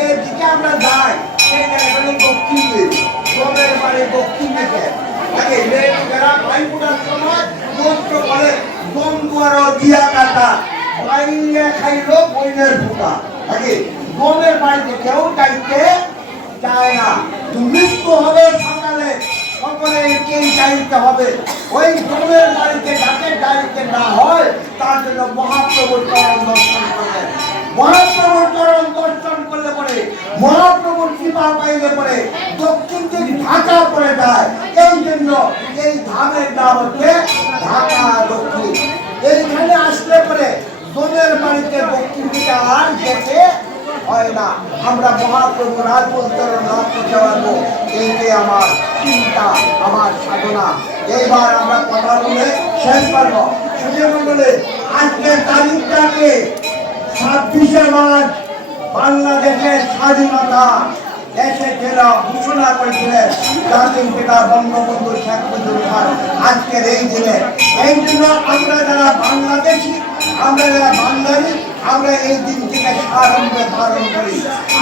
যেদিকে আমরা যাই সেই জায়গাটা দক্ষিণ দিক, গমের বাড়ি দক্ষিণ দিকে। আগে মেয়েরা ভাই ফোটার সময় মন্ত্র করে গম দুয়ারো দিয়া কাটা বাইরে খাইলো বইনের ফুটা। আগে গমের বাড়িতে কেউ যাইতে চায় না, মৃত্যু হবে সকালে, সকলেকেই যাইতে হবে। ওই গমের বাড়িতে যাতে যাইতে না হয় তার জন্য মহাপ্রভুর চরণ দর্শন করলেন। মহাপ্রভুর চরণ দর্শন করলে পরে, মহাপ্রভুর কৃপা পাইলে পরে দক্ষিণ দিক ঢাকা পড়ে যায়। এই জন্য এই ধামের নাম হচ্ছে ঢাকা দক্ষিণ। এইখানে আসলে পরে গমের বাড়িতে দক্ষিণ দিকে আর যেতে হয় না। আমরা মহাপ্রভু রাজমন্ত্র নাম করতে পারবো, এইটি আমার চিন্তা, আমার সাধনা। এইবার আমরা কথা বলে শেষ করবো। সুজীমণ্ডলে আজকের তারিখটাকে 26শে মার্চ বাংলাদেশের স্বাধীনতা এসেছিল, ঘোষণা করেছিলেন জাতির পিতা বঙ্গবন্ধু শেখ মুজিবুর রহমান আজকের এই দিনে। এই জন্য আমরা যারা বাংলাদেশি, আমরা যারা বাঙালি, আমরা এই দিনটিকে সারম্ভে ধারণ করি।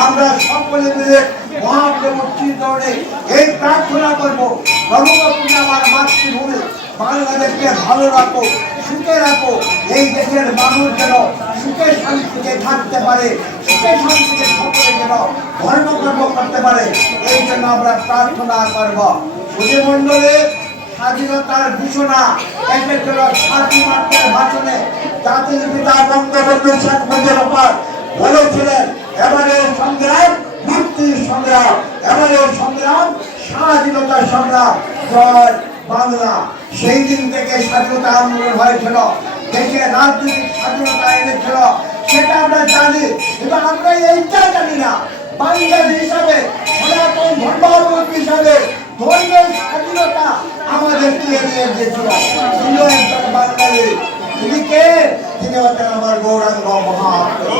আমরা সকলে মিলে মহাপ্রভুর চিন্তনে এই প্রার্থনা করবো, প্রভু তুমি আমার মাতৃভূমি বাংলাদেশকে ভালো রাখো, সুখে রাখো। এই দেশের মানুষ যেন সুখে শান্তিতে থাকতে পারে, সুখে শান্তিতে সকলে যেন ধর্মকর্ম করতে পারে, এই জন্য আমরা প্রার্থনা করব। সুধীমণ্ডলে স্বাধীনতার ঘোষণা এসেছিল 7 মার্চের ভাষণে। জাতির পিতা বঙ্গবন্ধু শেখ মুজিবুর রহমান বলেছিলেন, এবারে সংগ্রাম মুক্তির সংগ্রাম, এবারে সংগ্রাম স্বাধীনতার সংগ্রাম, জয় বাংলা। সেই দিন থেকে স্বাধীনতা আন্দোলন হয়েছিল, দেশে রাজনৈতিক স্বাধীনতা এনেছিল, সেটা আমরা জানি। কিন্তু আমরা এইটা জানি না, বাঙালি হিসাবে, সনাতন ধর্মাবলম্বী হিসাবে ধর্মের স্বাধীনতা আমাদের নিয়ে দিয়েছিল। তিনি একজন বাঙালি, তিনি কে? তিনি হচ্ছেন আমার গৌরাঙ্গ মহাপ্রভু।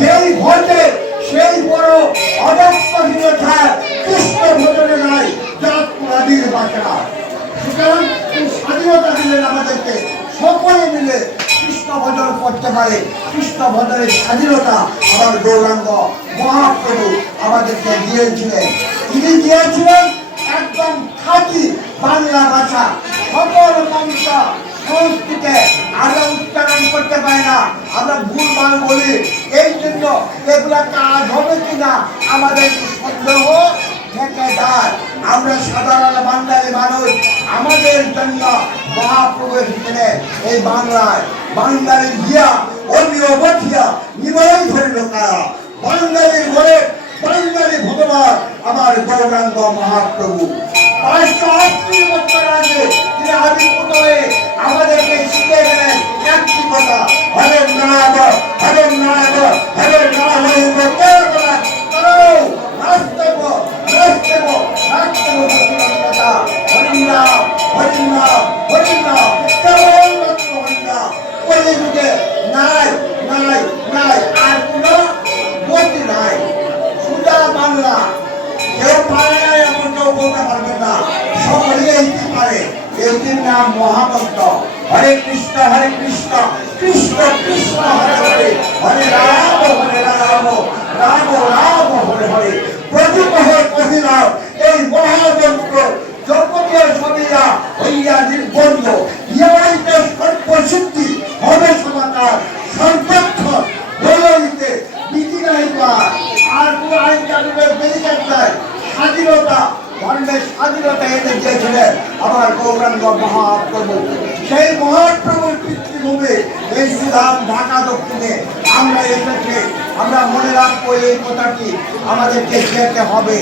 যেই ভোটে সেই বড় অদক্ষহীনতা কৃষ্ণ ভোটনে নাই জাত নদীর বাসা। সুতরাং স্বাধীনতা দিলেন আমাদেরকে, সকলে মিলে কৃষ্ণ ভজন করতে পারে। কৃষ্ণ ভজনের স্বাধীনতা আমার গৌরাঙ্গ মহাপ্রভু আমাদেরকে দিয়েছিলেন। তিনি দিয়েছিলেন একদম খাঁটি বাংলা ভাষা। সকল মন্ত্র সংস্কৃতে আমরা উচ্চারণ করতে পারি না, আমরা ভুলভাল বলি। এই জন্য এগুলা কাজ হবে কিনা আমাদের সন্দেহ থেকে যায়। আমরা সাধারণ বাঙালি মানুষ, আমাদের জন্য মহাপ্রভু এসেছিলেন এই বাংলায়। বাঙালি গিয়া অন্য বঠিয়া নিবাই ধরিল কারা, বাঙালির ঘরে বাঙালি ভগবান আমার গৌরাঙ্গ মহাপ্রভু। 580 বছর আগে তিনি আবির্ভূত হয়ে আমাদেরকে শিখিয়ে গেলেন একটি কথা, হরে নাম হরে নাম হরে নাম নাচতেব নাচতেব নাচতেব কথা, হরিনাম হরিনাম হরিনাম কেবল মাত্র হরিনাম। ওই যুগে নাই নাই নাই আর কোনো গতি নাই। সুজা বাংলা কেউ পারে না, এমন কেউ বলতে পারবে না, সকলেই এইটি পারে। এইটির নাম মহামন্ত্র, হরে কৃষ্ণ কৃষ্ণ কৃষ্ণ হরে হরে, হরে রাম রাম রাম হরে হরে। প্রতিমহে কহিলাম এই মহামন্ত্র জগতীয় সবিয়া হইয়া নির্বন্ধ, ইহাইতে সর্বসিদ্ধি হবে সমাচার, সর্বক্ষ বলিতে বিধি নাই পার। আর কোন আইন কানুনের বেরিয়ে যায়। স্বাধীনতা, ধর্মের স্বাধীনতা এনে দিয়েছিলেন আমার গৌরাঙ্গ মহাপ্রভু। সেই মহাপ্রভুর পিতৃভূমি এই শ্রীধাম ঢাকা দক্ষিণে আমরা এসেছি। আমরা মনে রাখবো এই কথাটি, আমাদেরকে যেতে হবে।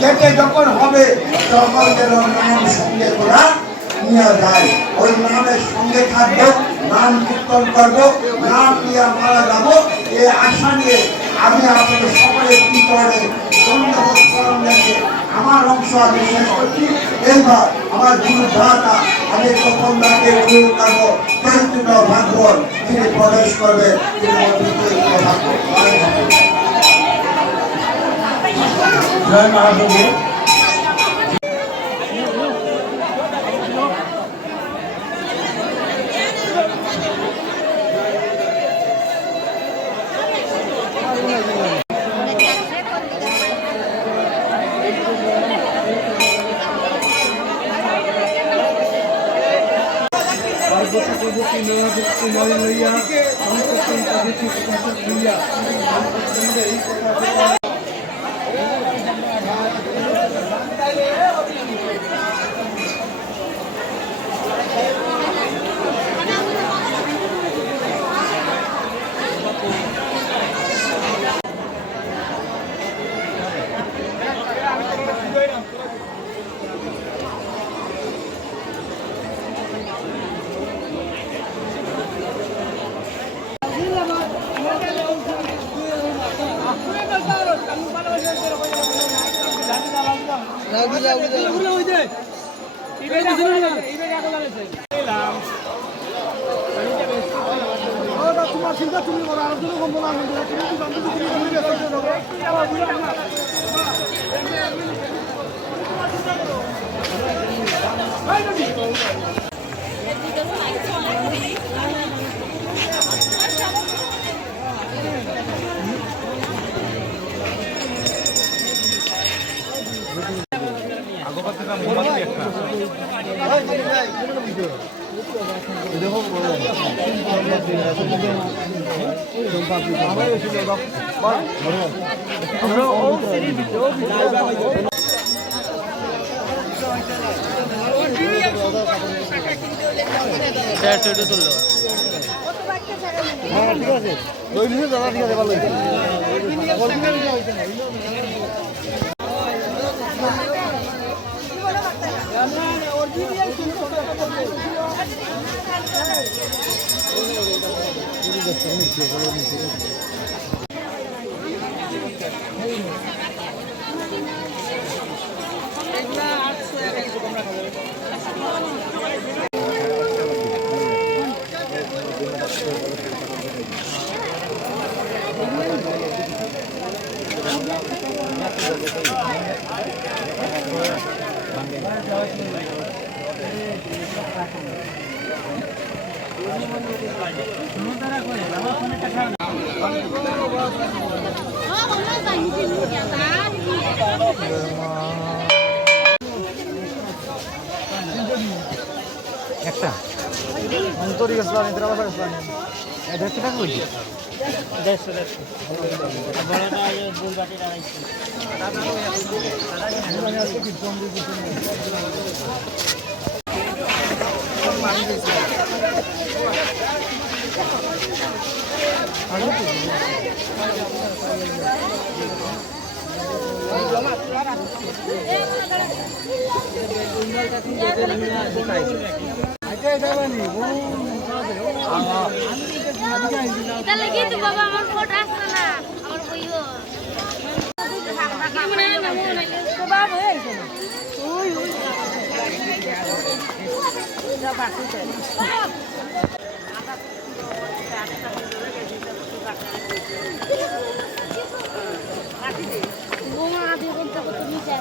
যেতে যখন হবে তখন যেন নাম সঙ্গে করা নিয়ে যায়। ওই নামের সঙ্গে থাকবো, নাম কীর্তন করবো, নাম নিয়ে মারা যাবো, এই আশা নিয়ে আমি আপনাদের সকলের কীর্তনে ধন্যবাদ করণ দেখে আমার অংশ আমি শেষ করছি। এইবার আমার গুরু ভ্রাতা আমি প্রথম রাতে অনুরোধ করবো চৈতন্য ভাগবত তিনি প্রবেশ করবেন। জয় মহাপ্রভু। লইয়া এই কথা তোমার চিন্তা তুমি করো আর কোনো কম বলা হ্যাঁ ঠিক আছে দাদা ঠিক আছে ভালো একটা অন্তরি গেছিলাম ইন্দিরা বাসা গেছিলাম 150 টাকা কইছি 150 বড়টা দুই বাটি দাঁড়াইছি এটা লাগি তো বাবা আমার ফটো আসছে না আমার কইও কি মনে না মনে তো বাবা হইছে না ওই ওই যা বাসিতে বোমা আদি করতে করতে নিচে